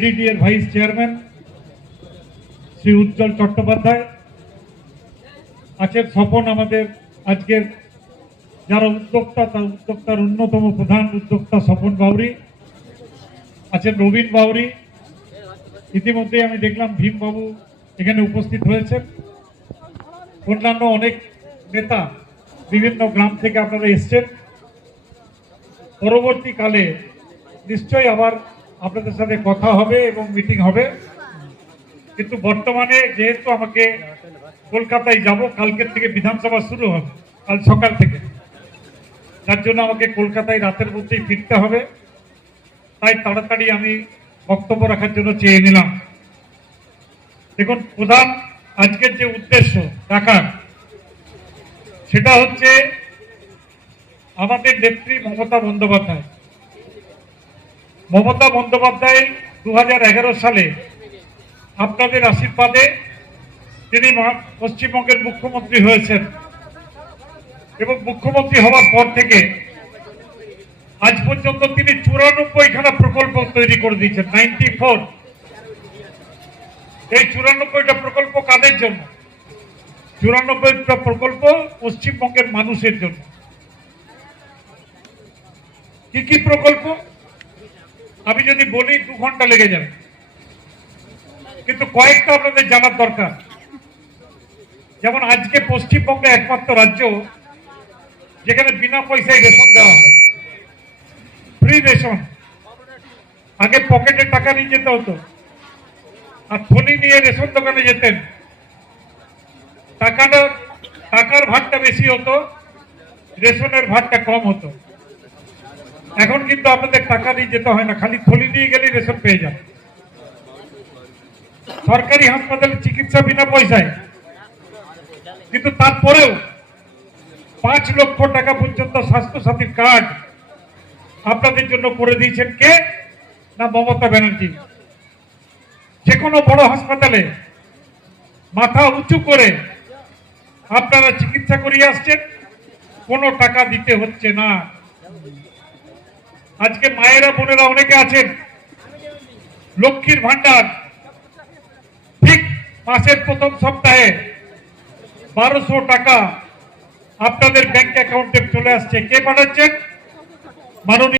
এডিডিএর vice chairman Shri উজ্জ্বল চট্টোপাধ্যায় আছেন, স্বপন আমাদের আজকের যারা উদ্যোক্তা তার উদ্যোক্তার অন্যতম প্রধান উদ্যোক্তা স্বপন বাউরি আছেন, রবীন বাউরি, ইতিমধ্যে আমি দেখলাম ভীমবাবু এখানে উপস্থিত হয়েছেন, অন্যান্য অনেক নেতা বিভিন্ন গ্রাম থেকে আপনারা এসছেন। পরবর্তীকালে নিশ্চয়ই আবার আপনাদের সাথে কথা হবে এবং মিটিং হবে, কিন্তু বর্তমানে যেহেতু আমাকে কলকাতায় যাব, কালকের থেকে বিধানসভা শুরু হবে, কাল সকাল থেকে, যার জন্য আমাকে কলকাতায় রাতের মধ্যেই ফিরতে হবে। তাই তাড়াতাড়ি আমি বক্তব্য রাখার জন্য চেয়ে নিলাম। দেখুন, প্রধান আজকের যে উদ্দেশ্য রাখার সেটা হচ্ছে আমাদের নেত্রী মমতা বন্দ্যোপাধ্যায়। মমতা বন্দ্যোপাধ্যায় 2011 সালে আপনাদের আশীর্বাদে তিনি পশ্চিমবঙ্গের মুখ্যমন্ত্রী হয়েছেন এবং মুখ্যমন্ত্রী হওয়ার পর থেকে আজ পর্যন্ত তিনি 94খানা প্রকল্প তৈরি করে দিয়েছেন। 94। এই 94টা প্রকল্প কাদের জন্য? 94টা প্রকল্প পশ্চিমবঙ্গের মানুষের জন্য। কি কি প্রকল্প আমি যদি বলি 2 ঘন্টা লেগে যাবে, কিন্তু কয়েকটা আপনাদের জানার দরকার। যেমন আজকে পশ্চিমবঙ্গে একমাত্র রাজ্য যেখানে বিনা পয়সায় রেশন দেওয়া হয়, ফ্রি রেশন। আগে পকেটে টাকা নিয়ে যেতে হতো আর থলি নিয়ে রেশন দোকানে যেতেন, টাকার ভাগটা বেশি হতো, রেশনের ভাগটা কম হতো। এখন কিন্তু আপনাদের টাকা নিয়ে যেতে হয় না, খালি থলি নিয়ে গেলে রেশন পেয়ে যান। সরকারি হাসপাতালে চিকিৎসা বিনা পয়সায়, কিন্তু তারপরেও 5 লক্ষ টাকা পর্যন্ত স্বাস্থ্য সাথীর কার্ড আপনাদের জন্য করে দিয়েছেন কে? না, মমতা ব্যানার্জি। যে কোনো বড় হাসপাতালে মাথা উঁচু করে আপনারা চিকিৎসা করিয়ে আসছেন, কোনো টাকা দিতে হচ্ছে না। আজকে মায়েরা বোনেরা অনেকে আছেন, লক্ষ্মীর ভান্ডার ঠিক মাসের প্রথম সপ্তাহে 1200 টাকা আপনাদের ব্যাংক অ্যাকাউন্টে চলে আসছে। কে পাঠাচ্ছেন? মাননীয়